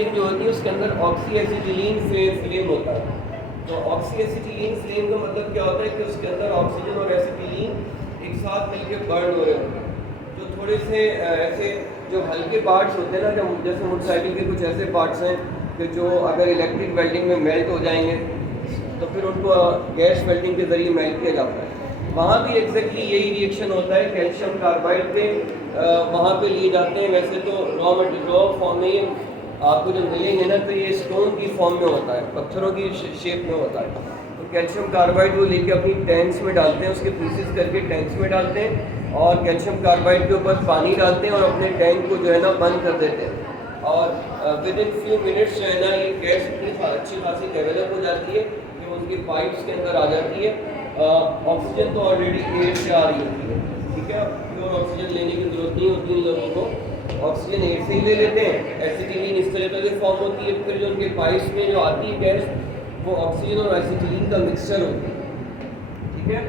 Welding जो होती है उसके अंदर ऑक्सी एसिटिलीन फ्लेम होता है। तो ऑक्सी एसिटिलीन फ्लेम का मतलब क्या होता है कि उसके अंदर ऑक्सीजन और एसिटिलीन एक साथ मिलकर बर्न हो रहे होते हैं। जो थोड़े से ऐसे जो हल्के पार्ट्स होते हैं ना, जैसे मोटरसाइकिल के कुछ ऐसे पार्ट्स हैं कि जो अगर इलेक्ट्रिक वेल्डिंग में मेल्ट हो जाएंगे तो फिर उनको गैस वेल्डिंग के ज़रिए मेल्ट किया जाता है। वहाँ भी एग्जैक्टली यही रिएक्शन होता है। कैल्शियम कार्बाइड के वहाँ पे लिए जाते हैं। वैसे तो रॉ फॉर्म में आपको जब मिलेंगे ना तो ये स्टोन की फॉर्म में होता है, पत्थरों की शेप में होता है। तो कैल्शियम कार्बाइड वो लेके अपनी टैंक्स में डालते हैं, उसके पीसेस करके टैंक्स में डालते हैं और कैल्शियम कार्बाइड के ऊपर पानी डालते हैं और अपने टैंक को जो है ना बंद कर देते हैं। और विद इन फ्यू मिनट्स जो है ना ये गैस इतनी अच्छी खासी डेवलप हो जाती है कि उसकी पाइप्स के अंदर आ जाती है। ऑक्सीजन तो ऑलरेडी एयर से आ रही होती है, ठीक है, प्योर ऑक्सीजन लेने की जरूरत नहीं होती इन लोगों को, ऑक्सीजन एयर से ही ले लेते हैं। एसिटिलीन इस तरह से फॉर्म होती है। फिर जो उनके पाइप्स में जो आती है गैस वो ऑक्सीजन और एसिटिलीन का मिक्सचर होती है, ठीक है।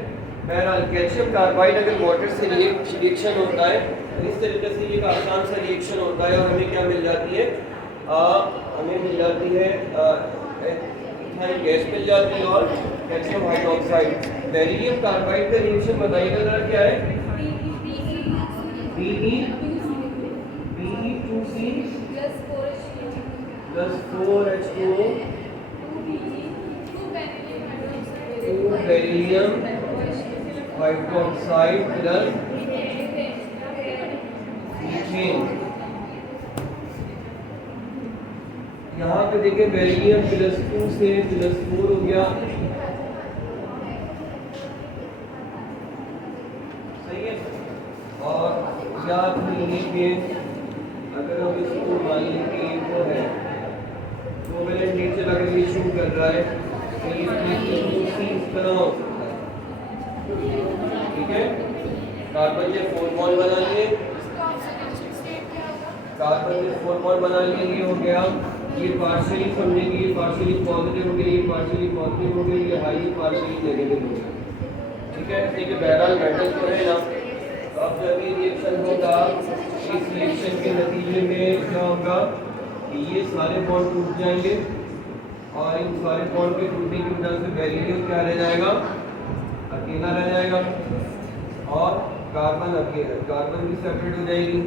बहरहाल कैल्शियम कार्बाइड अगर वाटर से रिएक्शन होता है तो इस तरीके से ये एक आसान सा रिएक्शन होता है और हमें क्या मिल जाती है, हमें मिल जाती है इथाइल गैस मिल जाती है और कैल्शियम हाइड्रोक्साइड। बेरिलियम कार्बाइड का रिएक्शन बताइएगा जरा क्या है। Be2C plus 4H2O 2 beryllium hydroxide plus methane. यहाँ पे देखिए बेरिलियम +2 से +4 हो गया, सही है। और याद रखिए अगर हम इसको मान लेंगे वो है कोवेलेंट नेचर अगर ये शो कर रहा है तो इसमें इस तरह हो सकता है, ठीक है। कार्बन ने 4 बॉन्ड बना लिए, कार्बन ने 4 बॉन्ड बना लिए, ये हो गया। ये पार्शियली समझेंगे, ये पार्शियली पॉजिटिव हो गया, ये पार्शियली पॉजिटिव हो गया, ये हाईली पार्शियली नेगेटिव हो गया, ठीक है। देखिए बहरहाल मेटल जो है ना, अब जब ये रिएक्शन होगा इस रिएक्शन के नतीजे में क्या होगा कि ये सारे बॉन्ड टूट जाएंगे और इन सारे बॉन्ड के टूटने की वजह से बेरिलियम क्या रह जाएगा, अकेला रह जाएगा और कार्बन भी सेपरेट हो जाएगी,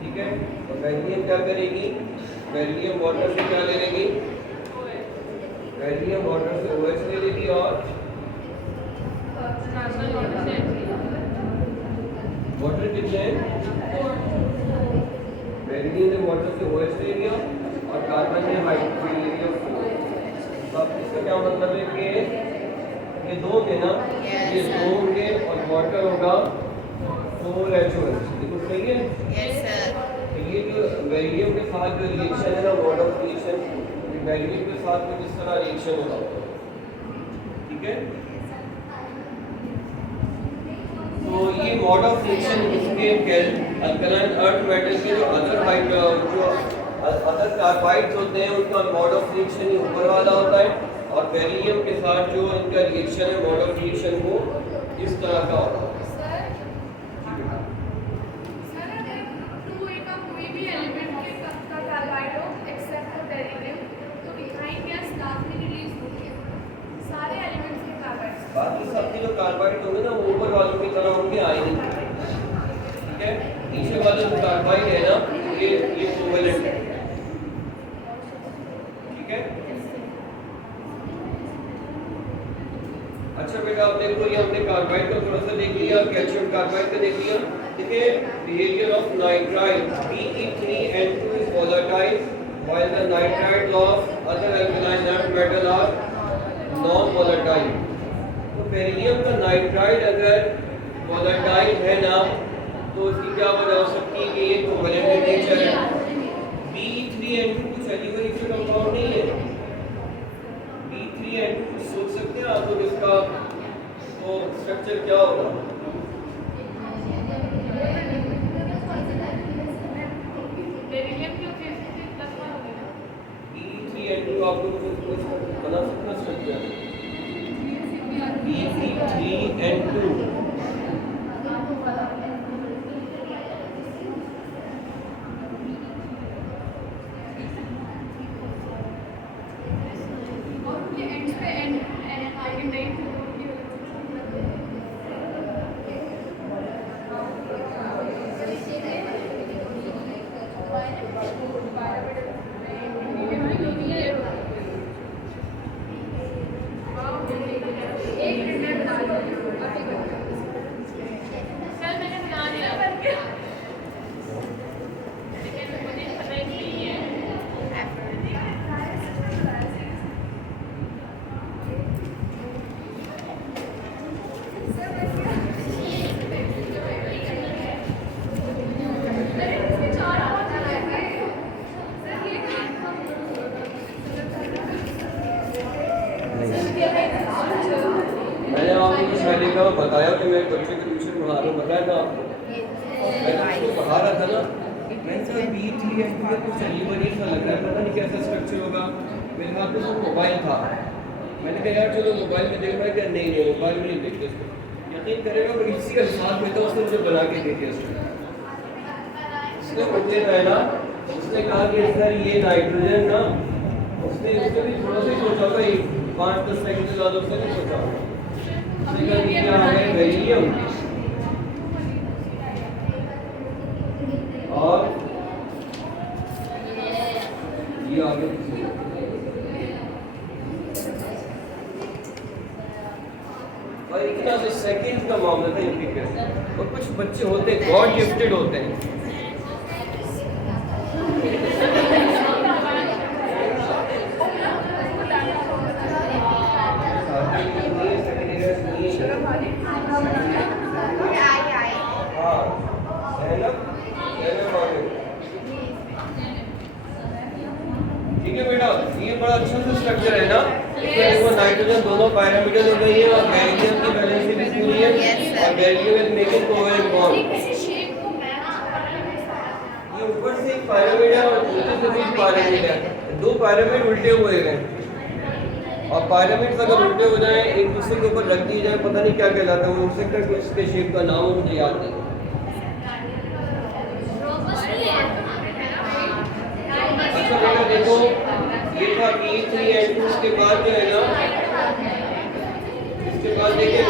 ठीक है। और बेरिलियम क्या करेगी, बेरिलियम वाटर से क्या ले लेगी, बेरिलियम वाटर से OH ले लेगी और वाटर कितने हैं, बेरिलियम ने वाटर से OH ले लिया और कार्बन ने हाइड्रोजन ले लिया। तो अब इसका क्या मतलब है कि ये दो के ना, ये दो होंगे और वाटर होगा 4HOH, देखो सही है। Yes sir. तो ये जो बेरिलियम के साथ जो रिएक्शन है ना, मोड ऑफ रिएक्शन बेरिलियम के साथ में किस तरह रिएक्शन होगा, ठीक है। तो ये मोड ऑफ रिएक्शन इसके अल्कलाइन अर्थ मेटल के जो अदर कार्बाइड्स होते हैं उनका मोड ऑफ रिएक्शन ही ऊपर वाला होता है और बेरिलियम के साथ जो इनका रिएक्शन है मोड ऑफ रिएक्शन वो इस तरह का होता है। बाकी सबके जो कार्बाइड होंगे ना वो ऊपर वालों की तरह होंगे, आएंगे, ठीक है। नीचे वाला जो कार्बाइड है ना ये कोवेलेंट है, ठीक है। अच्छा बेटा अब देखो ये हमने कार्बाइड का थोड़ा सा देख लिया, कैल्शियम कार्बाइड का देख लिया। देखिए behaviour of nitride Be3N2 is volatile while the nitrides of other alkaline earth metal are non volatile। तो बेरिलियम का नाइट्राइड अगर वोलेटाइल है ना तो उसकी क्या वजह हो सकती है कि ये कोवेलेंट नेचर है। Be3N2 कुछ एलिवेटेड कंपाउंड नहीं है। Be3N2 कुछ सोच सकते हैं आप लोग इसका तो स्ट्रक्चर क्या होगा। Be3N2 आप लोग कुछ बना सकते हैं स्ट्रक्चर Be3N2। मैंने आपको कुछ पहले का बताया कि मैं बच्चे के ट्यूशन पढ़ा रहा हूँ, बताया था आपको। मैंने उसको पढ़ा रहा था ना, मैंने कहा बीट लिया है, कुछ अजीब अजीब सा लग रहा है, पता नहीं कैसा स्ट्रक्चर होगा। मेरे हाथ में सिर्फ मोबाइल था, मैंने कहा यार चलो मोबाइल में देख रहा है क्या, नहीं मोबाइल में नहीं देखते इसको। यकीन करेगा वो इसी अल्फाज में था, उसने मुझे बना के दे दिया। उसने मुझे है ना, उसने कहा कि सर ये नाइट्रोजन ना, उसने भी थोड़ा सा सोचा होगा, 5-10 सेकंड से ज़्यादा उसने नहीं सोचा होगा। उसने कहा कि क्या है बेरिलियम और ये आगे और इतना तो सेकंड का मामला था इनके कैसे। और कुछ बच्चे होते हैं गॉड गिफ्टेड होते हैं, ठीक है बेटा, ये बड़ा अच्छा सा स्ट्रक्चर है ना। इसमें वो नाइट्रोजन दोनों पैरामीटर हो गई है और बेरिलियम की वैलेंसी भी पूरी है और beryllium is making covalent bond. ये ऊपर से एक पिरामिड है और नीचे से भी पिरामिड है, दो पिरामिड उल्टे हुए हैं और पिरामिड्स अगर उल्टे हो जाए एक दूसरे के ऊपर रख दिए जाए, पता नहीं क्या कहलाता है, वो हो सकता है कुछ इसके शेप का नाम मुझे याद नहीं। अच्छा बेटा देखो, ये था E3N2, उसके बाद जो है ना, इसके बाद देखिए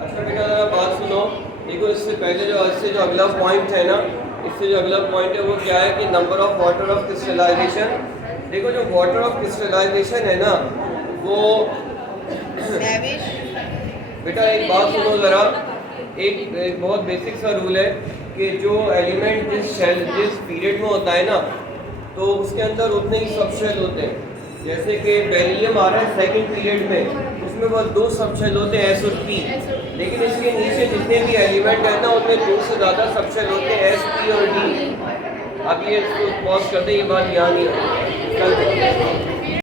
अच्छा बेटा जरा बात सुनो, देखो इससे पहले इससे जो अगला पॉइंट है ना, इससे जो अगला पॉइंट है वो क्या है कि number of water of crystallization. देखो जो वाटर ऑफ क्रिस्टलाइजेशन है ना वो बेटा एक बात सुनो ज़रा, एक बहुत बेसिक सा रूल है कि जो एलिमेंट जिस पीरियड में होता है ना तो उसके अंदर उतने ही सब शेल होते हैं। जैसे कि बेरिलियम आ रहा है सेकंड पीरियड में, उसमें बस 2 सब शेल होते हैं S और P, लेकिन इसके नीचे जितने भी एलिमेंट है ना उनमें 2 से ज़्यादा सब शेल होते हैं S, P और D। आप ये इसको पॉज कर दें, ये बात यहाँ नहीं है।